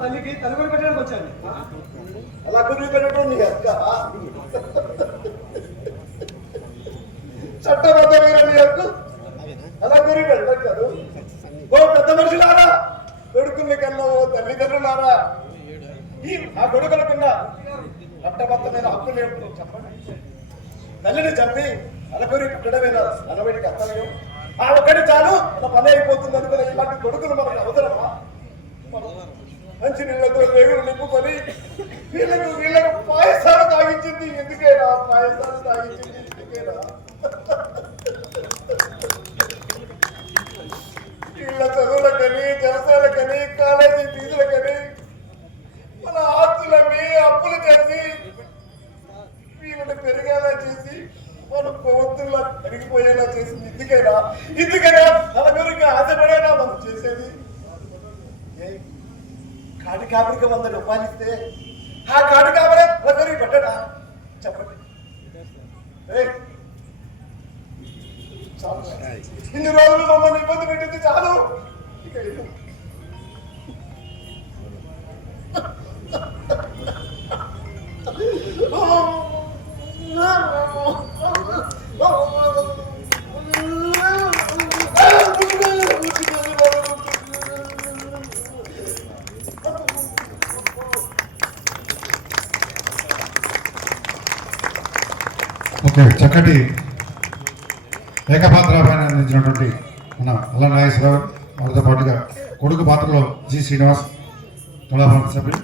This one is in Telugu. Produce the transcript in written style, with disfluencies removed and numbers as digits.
తల్లికి తలకొని పెట్టడానికి వచ్చాను. అలా గురువు పెట్టడం నీ అక్క చట్టబద్ధమైన నీ హక్కు. అలా గురువు పెట్టడం కాదు. ఓ పెద్ద మనుషులారా, కొడుకుల్ని కన్నావో తల్లిదండ్రులారా, ఆ కొడుకులకున్నా చట్టబద్ధమైన హక్కు లేదు చెప్పండి. తల్లిని చంపి అలకొరి పెట్టడమేనా అనబడికి అర్థమేం? ఆ ఒకటి చాలు నా పని అయిపోతుంది అనుకునే ఇలాంటి కొడుకులు మనకు అవసరమా? మంచి నీళ్లతో రేగులు నింపుకొని వీళ్ళకు పాయసాలు తాగించింది ఎందుకేనా? పాయసాలు తాగించింది ఎందుకేనా? వీళ్ళ చదువులకని, జలసాలకని, కాలేజీ ఫీజులకని మన ఆస్తులన్నీ అప్పులు చేసి వీళ్ళని పెరిగేలా చేసి మనం కొవ్వొత్తులా పెరిగిపోయేలా చేసింది ఎందుకైనా? ఎందుకైనా నలుగురికి ఆశపడేనా మనం చేసేది? కాడి కాపరికి 100 రూపాయలు ఇస్తే ఆ కాడి కాపరే నలుగురికి పెట్టడా? చెప్పండి. ఇన్ని రోజులు మమ్మల్ని ఇబ్బంది పెట్టింది చాలు. ఇక ఓకే, చక్కటి ఏకపాత్రాభినయం అందించినటువంటి మన అల్ల నాగేశ్వరరావు, వారితో పాటుగా కొడుకు పాత్రలో జి శ్రీనివాస్, కళాభవన సభ్యులు